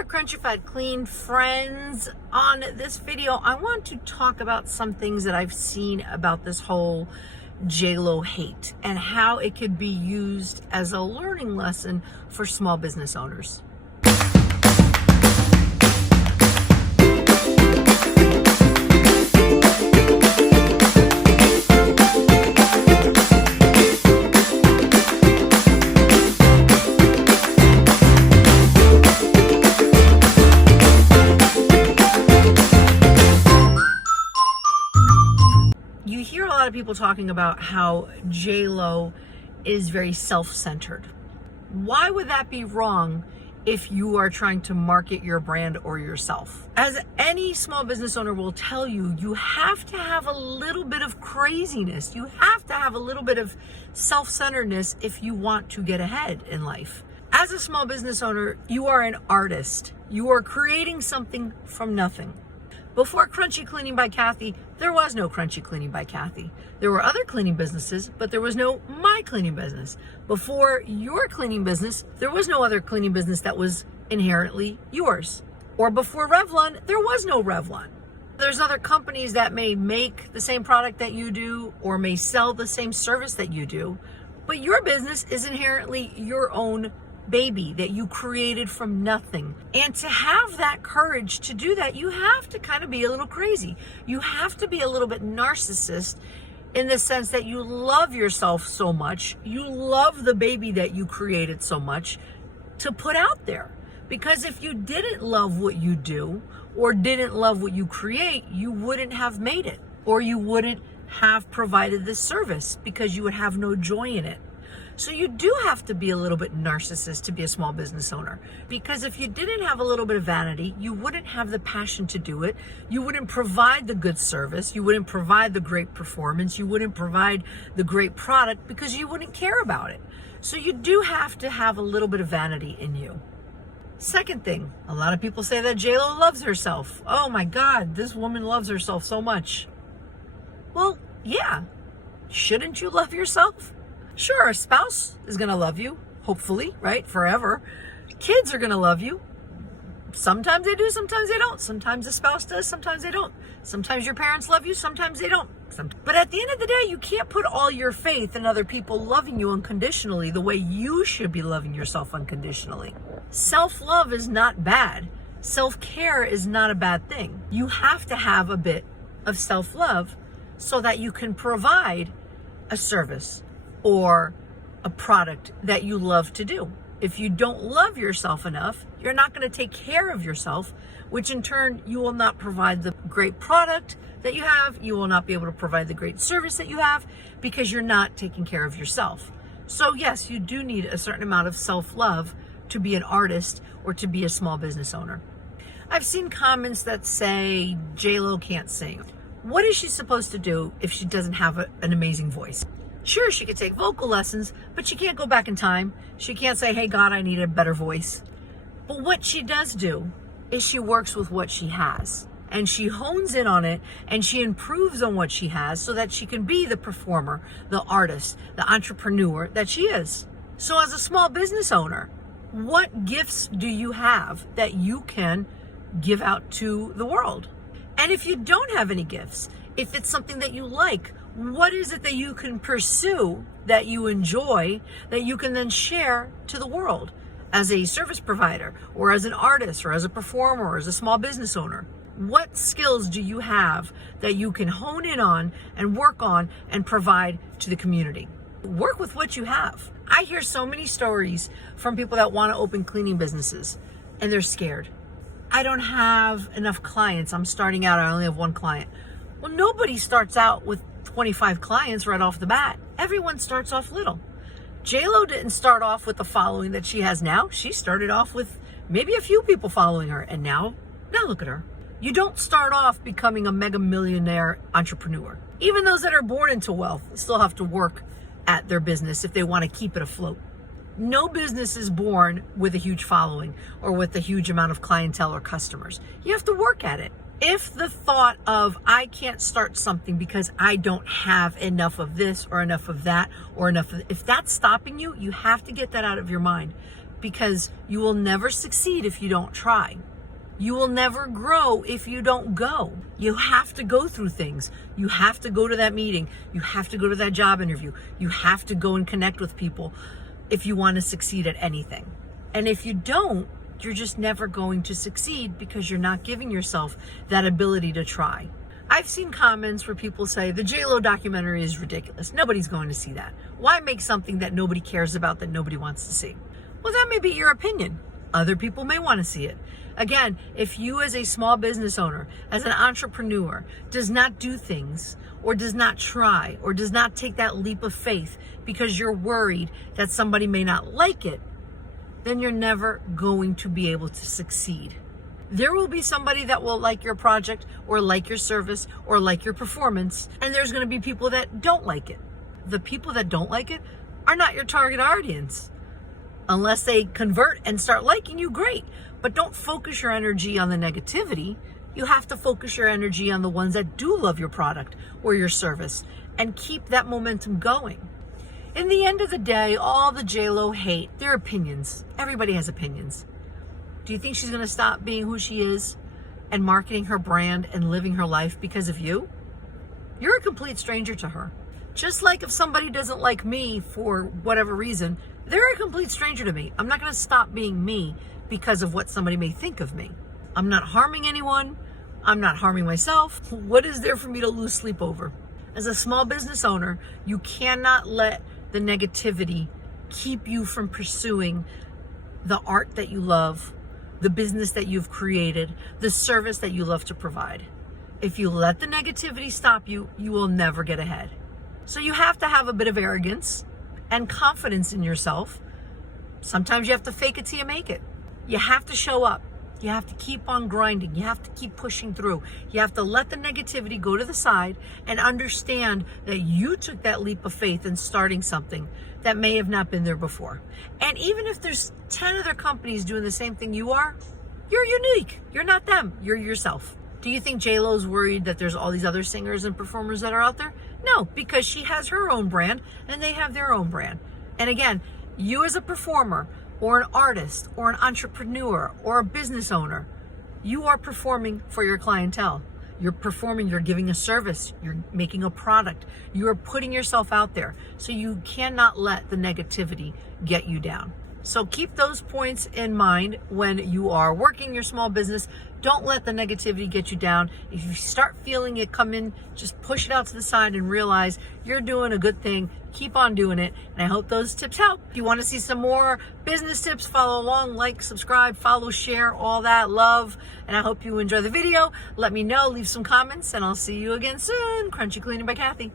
there, Crunchified Clean friends. On this video, I want to talk about some things that I've seen about this whole JLo hate and how it could be used as a learning lesson for small business owners. You hear a lot of people talking about how JLo is very self-centered. Why would that be wrong if you are trying to market your brand or yourself? As any small business owner will tell you, you have to have a little bit of craziness. You have to have a little bit of self-centeredness if you want to get ahead in life. As a small business owner, you are an artist. You are creating something from nothing. Before Crunchy Cleaning by Kathy, there was no Crunchy Cleaning by Kathy. There were other cleaning businesses, but there was no my cleaning business. Before your cleaning business, there was no other cleaning business that was inherently yours. Or before Revlon, there was no Revlon. There's other companies that may make the same product that you do or may sell the same service that you do, but your business is inherently your own baby that you created from nothing. And to have that courage to do that, you have to kind of be a little crazy. You have to be a little bit narcissist in the sense that you love yourself so much, you love the baby that you created so much to put out there. Because if you didn't love what you do or didn't love what you create, you wouldn't have made it, or you wouldn't have provided this service because you would have no joy in it. So you do have to be a little bit narcissist to be a small business owner, because if you didn't have a little bit of vanity, you wouldn't have the passion to do it. You wouldn't provide the good service. You wouldn't provide the great performance. You wouldn't provide the great product because you wouldn't care about it. So you do have to have a little bit of vanity in you. Second thing, a lot of people say that JLo loves herself. Oh my God, this woman loves herself so much. Well, yeah. Shouldn't you love yourself? Sure, a spouse is going to love you, hopefully, right? Forever. Kids are going to love you. Sometimes they do, sometimes they don't. Sometimes a spouse does, sometimes they don't. Sometimes your parents love you, sometimes they don't. But at the end of the day, you can't put all your faith in other people loving you unconditionally the way you should be loving yourself unconditionally. Self-love is not bad. Self-care is not a bad thing. You have to have a bit of self-love so that you can provide a service or a product that you love to do. If you don't love yourself enough, you're not going to take care of yourself, which in turn, you will not provide the great product that you have. You will not be able to provide the great service that you have because you're not taking care of yourself. So yes, you do need a certain amount of self-love to be an artist or to be a small business owner. I've seen comments that say JLo can't sing. What is she supposed to do if she doesn't have an amazing voice? Sure, she could take vocal lessons, but she can't go back in time. She can't say, hey, God, I need a better voice. But what she does do is she works with what she has, and she hones in on it, and she improves on what she has so that she can be the performer, the artist, the entrepreneur that she is. So as a small business owner, what gifts do you have that you can give out to the world? And if you don't have any gifts, if it's something that you like, what is it that you can pursue, that you enjoy, that you can then share to the world as a service provider or as an artist or as a performer or as a small business owner? What skills do you have that you can hone in on and work on and provide to the community? Work with what you have. I hear so many stories from people that want to open cleaning businesses and they're scared. I don't have enough clients. I'm starting out. I only have one client. Well, nobody starts out with 25 clients right off the bat. Everyone starts off little. JLo didn't start off with the following that she has now. She started off with maybe a few people following her, and now look at her. You don't start off becoming a mega millionaire entrepreneur. Even those that are born into wealth still have to work at their business if they want to keep it afloat. No business is born with a huge following or with a huge amount of clientele or customers. You have to work at it. If the thought of, I can't start something because I don't have enough of this or enough of that or enough of, if that's stopping you, you have to get that out of your mind. because you will never succeed if you don't try. You will never grow if you don't go. You have to go through things. You have to go to that meeting. You have to go to that job interview. You have to go and connect with people if you want to succeed at anything. And if you don't, you're just never going to succeed because you're not giving yourself that ability to try. I've seen comments where people say the J-Lo documentary is ridiculous. Nobody's going to see that. Why make something that nobody cares about, that nobody wants to see? Well, that may be your opinion. Other people may want to see it. Again, if you as a small business owner, as an entrepreneur, does not do things or does not try or does not take that leap of faith because you're worried that somebody may not like it, then you're never going to be able to succeed. There will be somebody that will like your project or like your service or like your performance, and there's going to be people that don't like it. The people that don't like it are not your target audience. Unless they convert and start liking you, great. But don't focus your energy on the negativity. You have to focus your energy on the ones that do love your product or your service and keep that momentum going. In the end of the day, all the J-Lo hate, their opinions. Everybody has opinions. Do you think she's going to stop being who she is and marketing her brand and living her life because of you? You're a complete stranger to her. Just like if somebody doesn't like me for whatever reason, they're a complete stranger to me. I'm not going to stop being me because of what somebody may think of me. I'm not harming anyone. I'm not harming myself. What is there for me to lose sleep over? As a small business owner, you cannot let the negativity keep you from pursuing the art that you love, the business that you've created, the service that you love to provide. If you let the negativity stop you, you will never get ahead. So you have to have a bit of arrogance and confidence in yourself. Sometimes you have to fake it till you make it. You have to show up. You have to keep on grinding. You have to keep pushing through. You have to let the negativity go to the side and understand that you took that leap of faith in starting something that may have not been there before. And even if there's 10 other companies doing the same thing you are, you're unique. You're not them. You're yourself. Do you think J-Lo's worried that there's all these other singers and performers that are out there? No, because she has her own brand and they have their own brand. And again, you as a performer or an artist or an entrepreneur or a business owner, you are performing for your clientele. You're performing, you're giving a service, you're making a product, you are putting yourself out there. So you cannot let the negativity get you down. So keep those points in mind when you are working your small business. Don't let the negativity get you down. If you start feeling it come in, just push it out to the side and realize you're doing a good thing. Keep on doing it. And I hope those tips help. If you want to see some more business tips, follow along, like, subscribe, follow, share, all that love. And I hope you enjoy the video. Let me know, leave some comments, and I'll see you again soon. Crunchy Cleaning by Kathy.